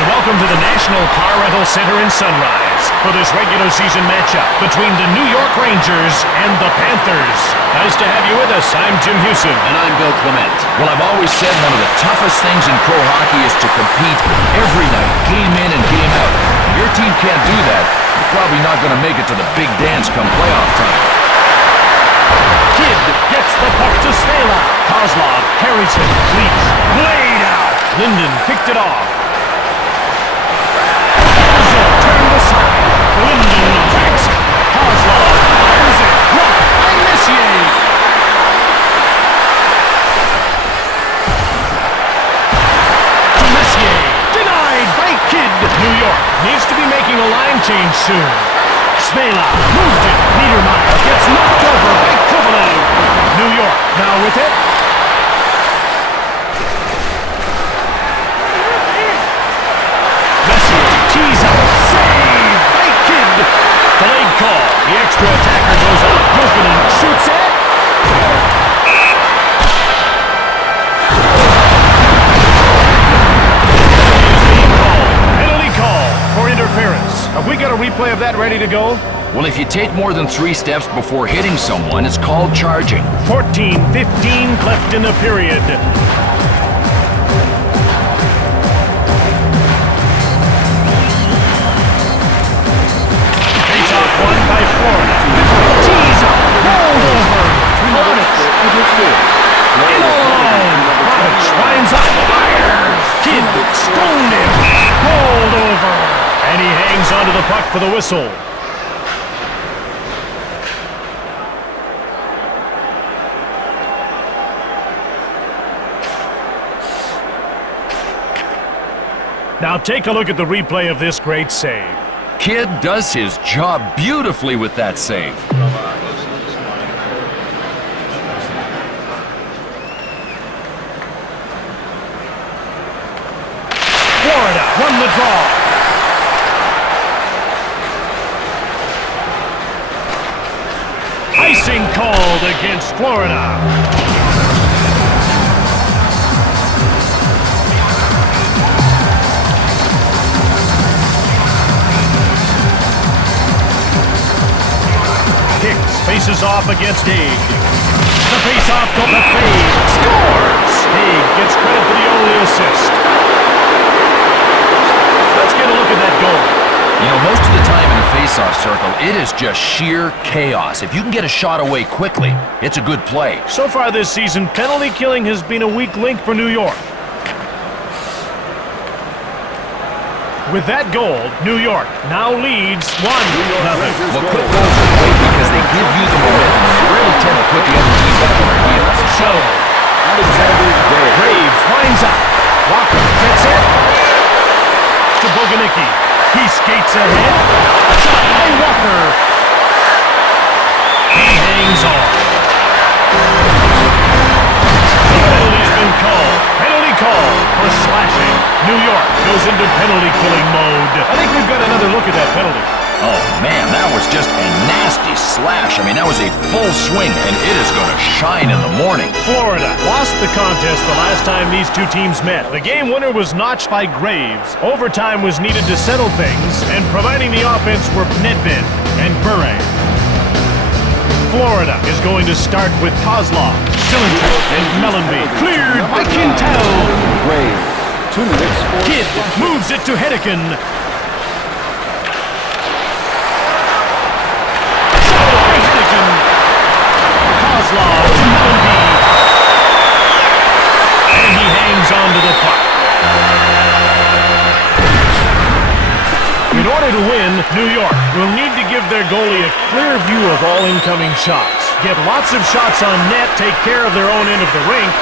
And welcome to the National Car Rental Center in Sunrise for this regular season matchup between the New York Rangers and the Panthers. Nice to have you with us. I'm Jim Hewson. And I'm Bill Clement. Well, I've always said one of the toughest things in pro hockey is to compete every night, game in and game out. If your team can't do that, you're probably not going to make it to the big dance come playoff time. Kidd gets the puck to Svela. Kozlov carries it. Leaks. Laid out. Linden picked it off. Turned aside. Linden backs it. Kozlov fires it. Blocked by Messier. To Messier. Denied by Kidd. New York needs to be making a line change soon. Svela moved it. Niedermeyer gets knocked over by Kovalev. New York now with it. Messier tees up. Save by Kidd. Delayed call. The extra attacker goes up. Jokinen shoots it. Penalty call for interference. Have we got a replay of that ready to go? Well, if you take more than 3 steps before hitting someone, it's called charging. 14-15 left in the period. Face-off won by Florida. Tees up. Rolled over. Hornets. In alone. Hornets winds up. Fires. Kidd stoned him. Rolled over. And he hangs onto the puck for the whistle. Now take a look at the replay of this great save. Kidd does his job beautifully with that save. Florida won the draw. Icing called against Florida. Faces off against Haig. The face-off goal to Fade. Scores! Haig gets credit for the only assist. Let's get a look at that goal. You know, most of the time in a face-off circle, it is just sheer chaos. If you can get a shot away quickly, it's a good play. So far this season, penalty killing has been a weak link for New York. With that goal, New York now leads 1-0. Well, quick goals are great because they give you the momentum, and they really tend to put the other team back on their heels. So, Graves winds up. Walker gets it. To Boganicki. He skates ahead. Shot by Walker. He hangs on. The penalty's been called. Penalty call for slashing. New York goes into penalty killing mode. I think we've got another look at that penalty. Oh, man, that was just a nasty slash. I mean, that was a full swing, and it is going to shine in the morning. Florida lost the contest the last time these two teams met. The game winner was notched by Graves. Overtime was needed to settle things, and providing the offense were Nedved and Bure. Florida is going to start with Kozlov, Sillinger, and Mellenby. Cleared by Quintel. Graves, 2 minutes. Kidd moves it to Hedican. Kozlov to Mellenby. And he hangs on to the puck. In order to win, New York will need to give their goalie a clear view of all incoming shots. Get lots of shots on net, take care of their own end of the rink.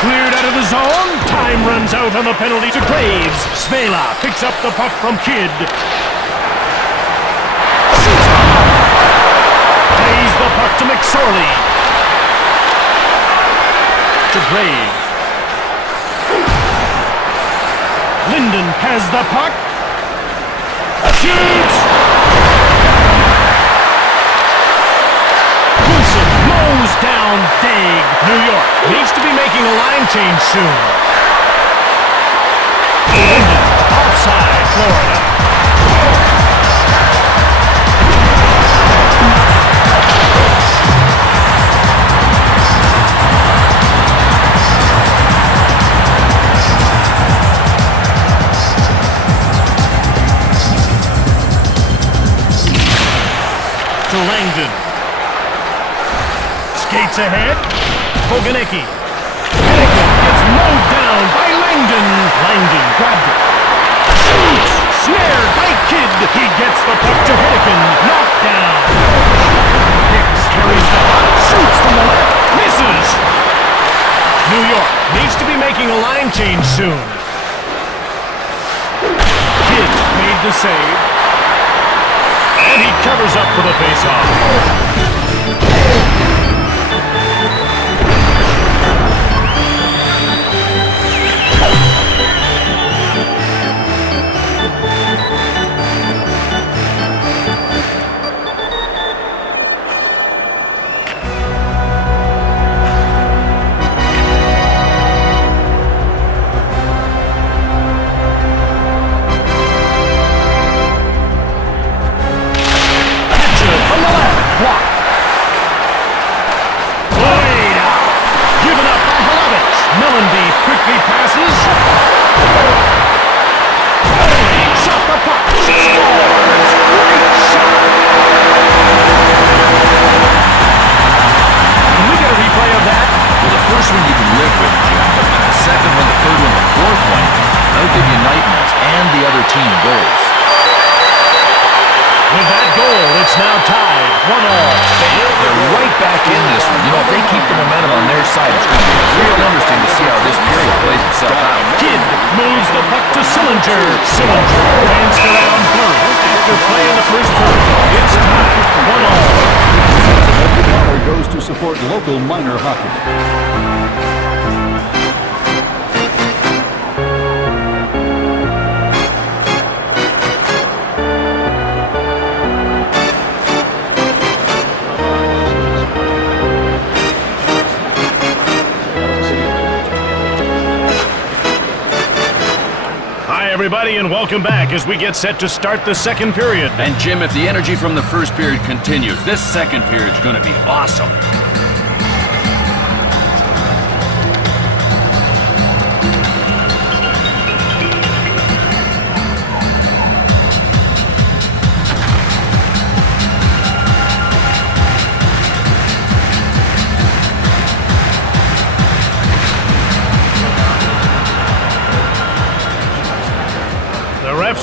Cleared out of the zone. Time runs out on the penalty to Graves. Svela picks up the puck from Kidd. Shoots on. Plays the puck to McSorley. To Graves. Linden has the puck. Shoots! Wilson mows down big. New York needs to be making a line change soon. Offside, Florida. To Langdon. Skates ahead. Boganecki. Boganecki gets mowed down by Langdon. Langdon grabbed it. Shoots! Snared by Kidd. He gets the puck to Hedican. Knocked down. Hicks carries the puck. Shoots from the left. Misses. New York needs to be making a line change soon. Kidd made the save. And he covers up for the faceoff. Quickly passes. Shot the puck. Scores. Great shot. Can we get a replay of that? Well, the first one you can live with, Jim, but the second one, the third one, the fourth one, that'll give you nightmares and the other team goals. With that goal, it's now tied 1-all. They're right back in this one. You know, if they keep the momentum on their side, it's going to be real interesting to see how this period plays itself out. Kidd moves the puck to Sillinger. Sillinger danced around third after playing the first period. It's tied 1-all. Every dollar goes to support local minor hockey. Everybody, and welcome back as we get set to start the second period. And Jim, if the energy from the first period continues, this second period is going to be awesome.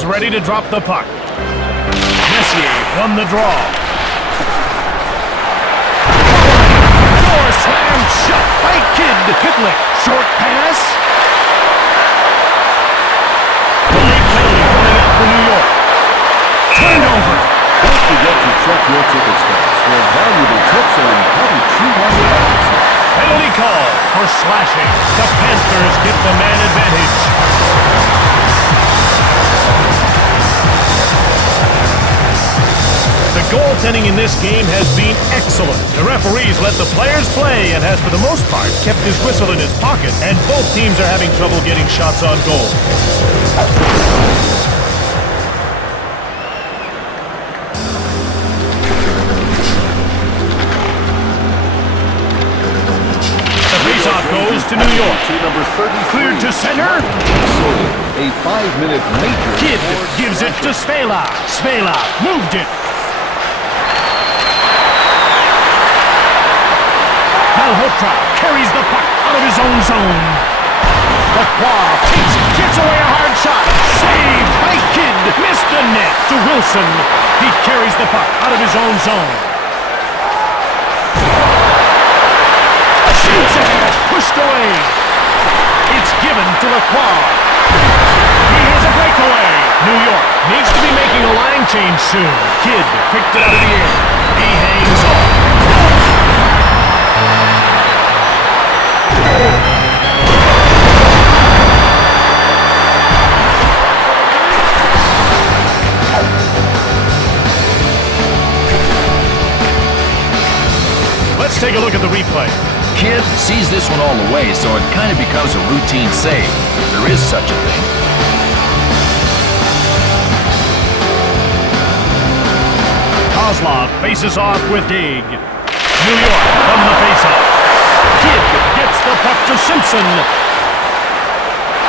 Ready to drop the puck. Messier won the draw. Door slam shot by Kidd. Pitlick. Short pass. Late penalty coming out for New York. Turned over. Don't forget to check your ticket stubs for valuable tips on how to cheat on your odds. Penalty call for slashing. The Panthers get the man advantage. The goaltending in this game has been excellent. The referees let the players play and has, for the most part, kept his whistle in his pocket, and both teams are having trouble getting shots on goal. The faceoff goes to New York. To number 33. Cleared to center. A 5-minute major. Kidd gives it to Svela. Svela moved it. Malhotra carries the puck out of his own zone. Lacroix takes it, gets away a hard shot. Saved by Kidd. Missed the net to Wilson. He carries the puck out of his own zone. Shoots it. Pushed away. It's given to Lacroix. He has a breakaway. New York needs to be making a line change soon. Kidd picked it out of the air. He hangs on. Let's take a look at the replay. Kidd sees this one all the way, so it kind of becomes a routine save, if there is such a thing. Kozlov faces off with Dig. New York from the faceoff. Kidd gets the puck to Simpson.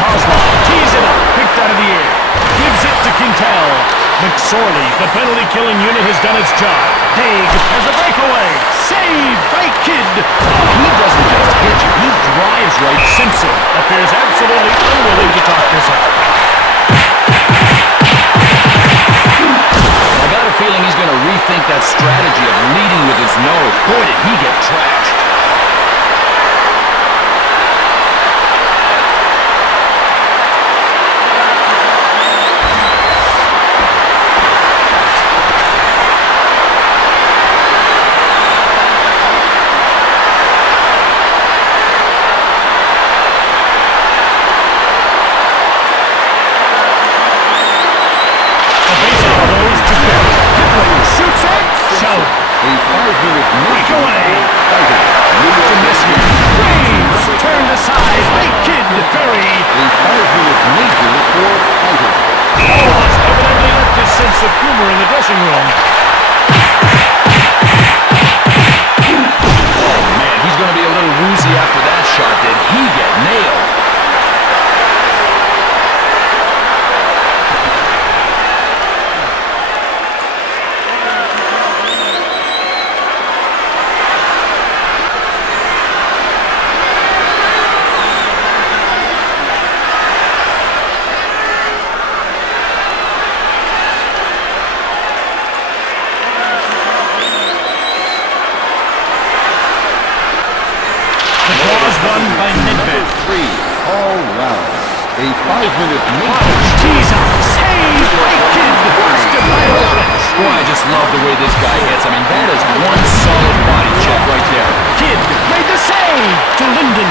Kozlov tees it up, picked out of the air. Gives it to Quintel. McSorley, the penalty-killing unit, has done its job. Haig has a breakaway. Saved by Kidd. He doesn't just hit you, he drives right. Simpson appears absolutely unwilling to talk this out. I got a feeling he's going to rethink that strategy of leading with his nose. Boy, did he get trashed. A 5-minute major. Tease up. Save by Kidd. Busted by Lovich. Boy, I just love the way this guy hits. I mean, that is one solid body check right there. Kidd made the save to Linden.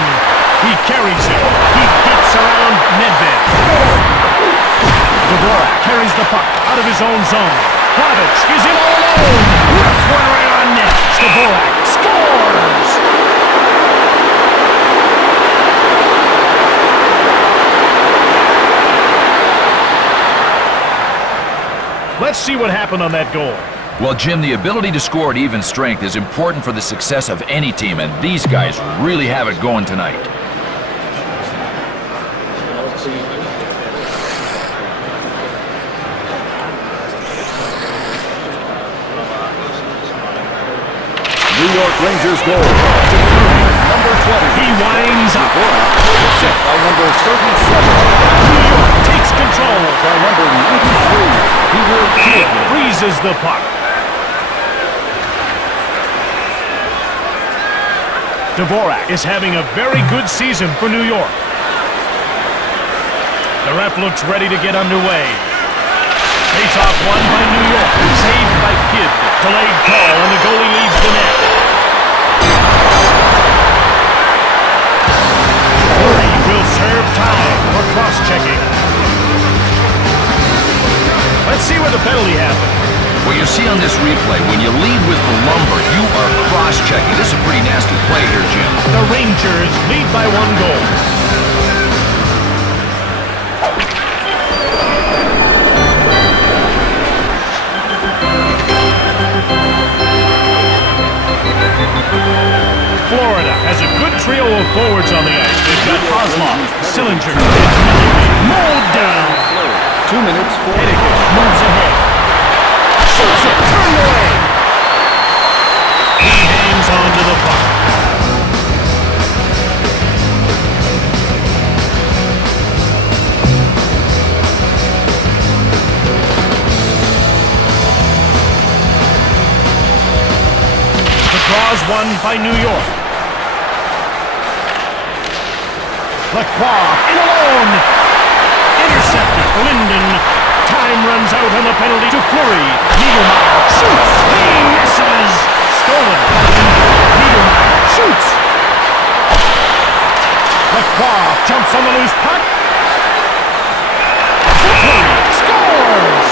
He carries it. He gets around Nedved. Dvorak carries the puck out of his own zone. Lovich is in all alone. Rips one right on net. Dvorak scores. Let's see what happened on that goal. Well, Jim, the ability to score at even strength is important for the success of any team, and these guys really have it going tonight. New York Rangers goal. Number 20. He winds up. Set by number 37. New York takes control. By number 93. He will Kidd freezes the puck. Dvorak is having a very good season for New York. The ref looks ready to get underway. Face-off won by New York. Saved by Kidd. Delayed call, and the goalie leaves the net. Fleury will serve time for cross-checking. Let's see where the penalty happened. Well, you see on this replay, when you lead with the lumber, you are cross-checking. This is a pretty nasty play here, Jim. The Rangers lead by 1 goal. Florida has a good trio of forwards on the ice. They've got Kozlov, Sillinger, mowed down. 2 minutes, 4 Etiquette moves ahead. Shoots it, turned away. He hangs on to the puck. The draw's won by New York. Lacroix in alone. Intercepted. Linden. Time runs out on the penalty to Fleury. Niedermeyer shoots. He misses. Stolen. Niedermeyer shoots. Lacroix jumps on the loose puck. Fleury scores.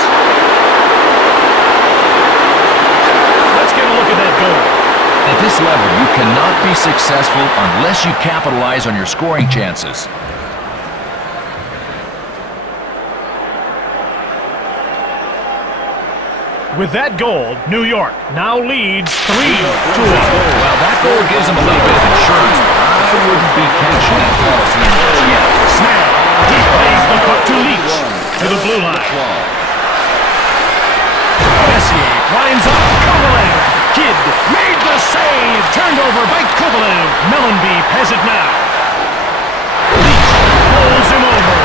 Let's get a look at that goal. At this this level, you cannot be successful unless you capitalize on your scoring chances. With that goal, New York now leads 3-2. Well, that goal gives them a little bit of insurance, but I wouldn't be cashing that policy in just yet. Snap. He plays the puck to Leach. To the blue line. Messier climbs up. Kovalev. Kidd made the save. Turned over by Kovalev. Mellenby has it now. Leach pulls him over.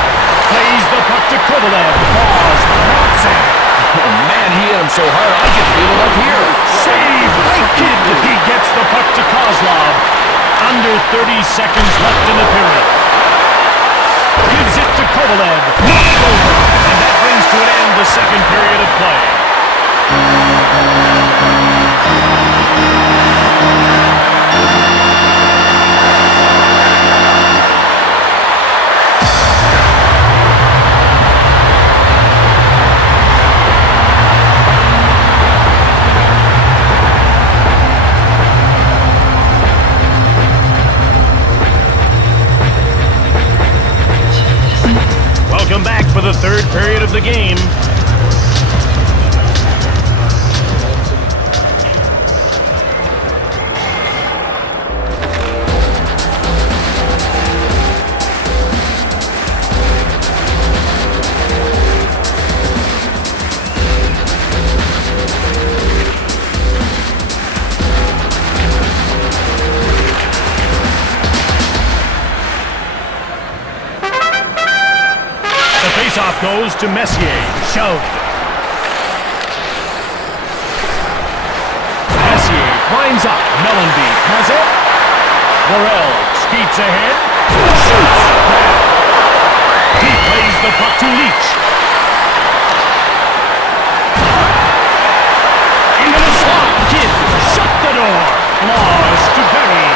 Plays the puck to Kovalev. Paws. Drops it. Oh, man, he hit him so hard I could feel it up here. Save by Kidd. He gets the puck to Kozlov. Under 30 seconds left in the period. Gives it to Kovalev. Knocked over. And that brings to an end the second period of play. Welcome back for the third period of the game. Faceoff goes to Messier. Shoved. Messier climbs up. Mellenby has it. Morel skates ahead. Shoots. He plays the puck to Leach. Into the slot. Kidd shut the door. Laws to Perry.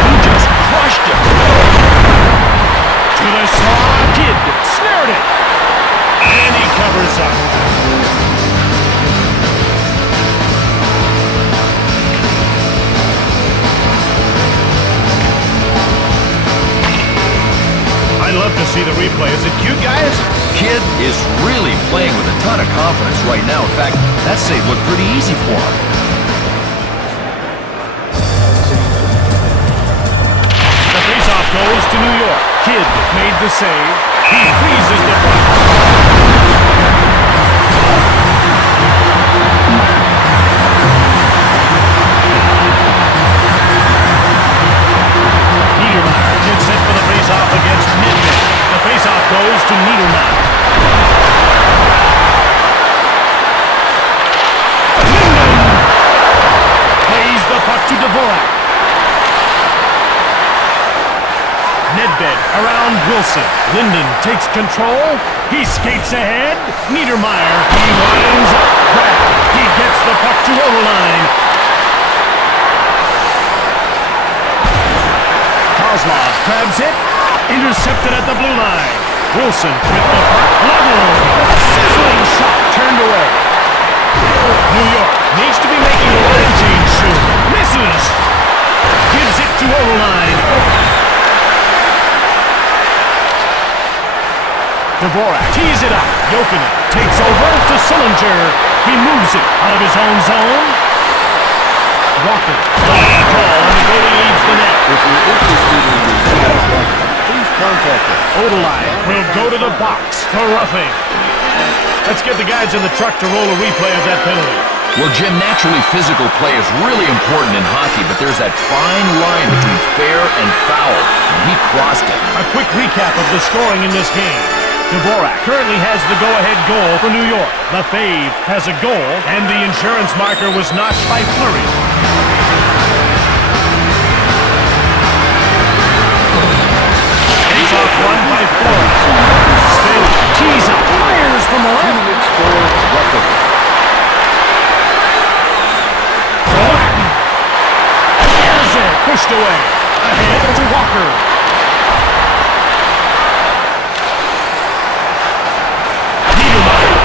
He just crushed him. To the slot, Kidd snared it, and he covers up. I love to see the replay. Is it cute, guys? Kidd is really playing with a ton of confidence right now. In fact, that save looked pretty easy for him. The faceoff goes to New York. Kidd made the save. He freezes the puck. Niedermeyer gets set for the faceoff against Nedved. The faceoff goes to Niedermeyer. Linden plays the puck to Dvorak. Nedved around Wilson. Linden takes control. He skates ahead. Niedermeyer. He winds up. Grab. He gets the puck to Oberline. Kozlov grabs it. Intercepted at the blue line. Wilson with the puck. Leveled. Sizzling shot turned away. New York needs to be making a line change soon. Misses. Gives it to Oberline. Dvorak tees it up. Jokinen takes over to Sillinger. He moves it out of his own zone. Walker. The call, and the goalie leads the net. If you're interested in the NHL, please contact us. Oberline will go to the box for roughing. Let's get the guys in the truck to roll a replay of that penalty. Well, Jim, naturally physical play is really important in hockey, but there's that fine line between fair and foul, and he crossed it. A quick recap of the scoring in this game. Dvorak currently has the go-ahead goal for New York. Lefebvre has a goal, and the insurance marker was notched by Fleury. Face-off won by Fleury. Spin, tees up, fires from the left. 2 minutes for roughing. Fires it, pushed away. Ahead to Walker.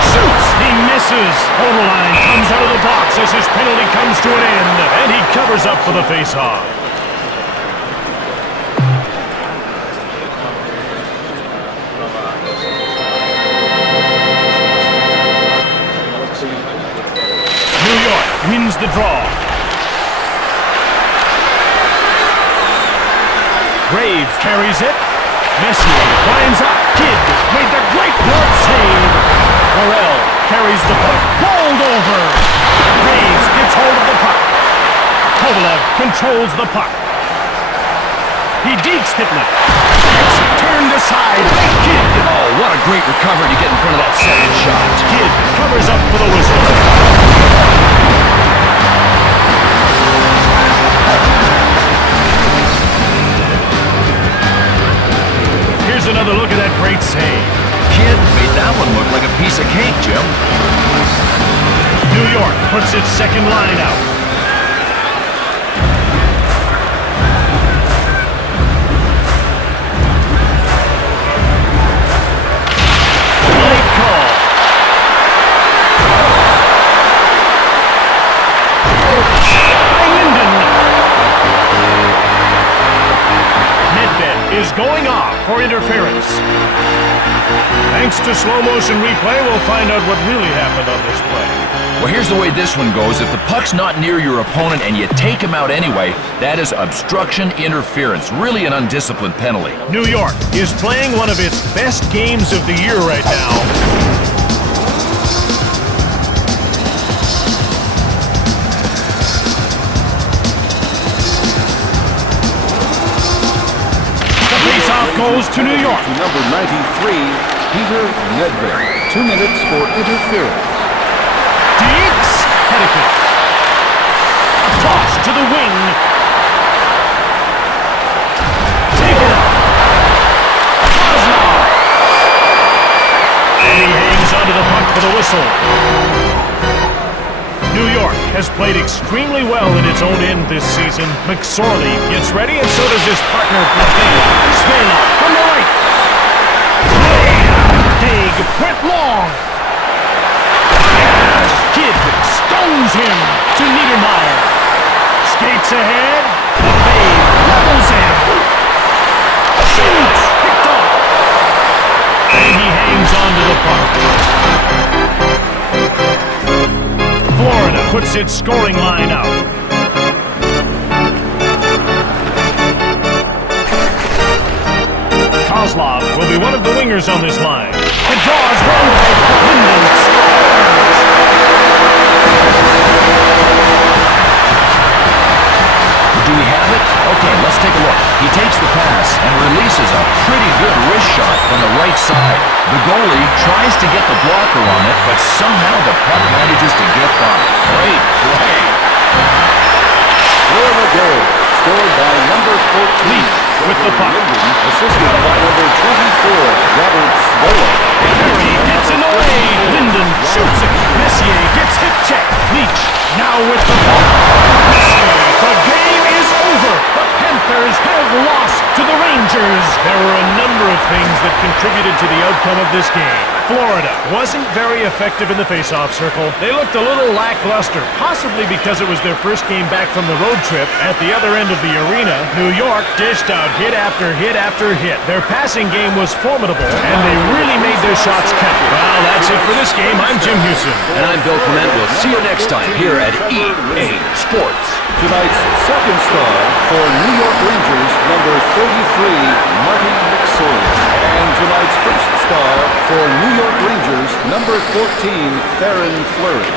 Shoots! He misses misses. Oberline comes out of the box as his penalty comes to an end, and he covers up for the faceoff. New York wins the draw. Graves carries it. Messier lines up. Kidd made the great glove save. Morel carries the puck. Bowled over. Graves gets hold of the puck. Kovalev controls the puck. He dekes Hitler. It's turned aside by Kidd. Oh, what a great recovery to get in front of that second shot. Kidd covers up for the whistle. Here's another look at that great save. Kidd made that one look like a piece of cake, Jim. New York puts its second line out. Late call. By Linden. Nedved is going off for interference. Thanks to slow motion replay, we'll find out what really happened on this play. Well, here's the way this one goes. If the puck's not near your opponent and you take him out anyway, that is obstruction interference. Really an undisciplined penalty. New York is playing one of its best games of the year right now. The faceoff goes to New York. To number 93, Peter Nedved. 2 minutes for interference. Diggs, Hedican. A toss to the wing. Taken up. Kozlov. And he hangs onto the puck for the whistle. New York has played extremely well in its own end this season. McSorley gets ready, and so does his partner, Blavea. Svela from the right. Dig went long. Kidd stones him to Niedermeyer. Skates ahead. Bave levels him. Shoots. Picked off. And he hangs onto the puck. Florida puts its scoring line out. Kozlov will be one of the wingers on this line. It draws one way. Linden scores. Do we have it? Okay, let's take a look. He takes the pass and releases a pretty good wrist shot from the right side. The goalie tries to get the blocker on it, but somehow the puck manages to get by. Great play. Florida goal, scored by number 14. Leaf with the puck. Linden, assisted by number 24, Robert Svela. Perry gets in the way. Linden shoots it. Messier gets hip check. Leach now with the puck. Messier, the game is over. The Panthers have lost to the Rangers. There were a number of things that contributed to the outcome of this game. Florida wasn't very effective in the faceoff circle. They looked a little lackluster, possibly because it was their first game back from the road trip. At the other end of the arena, New York dished out hit after hit after hit. Their passing game was formidable, and they really made their shots count. Well, that's it for this game. I'm Jim Houston. And I'm Bill Clement. We'll see you next time here at EA Sports. Tonight's second star for New York Rangers, number 33, Martin McSorley. And tonight's first star for New York Rangers, number 14, Theron Fleury.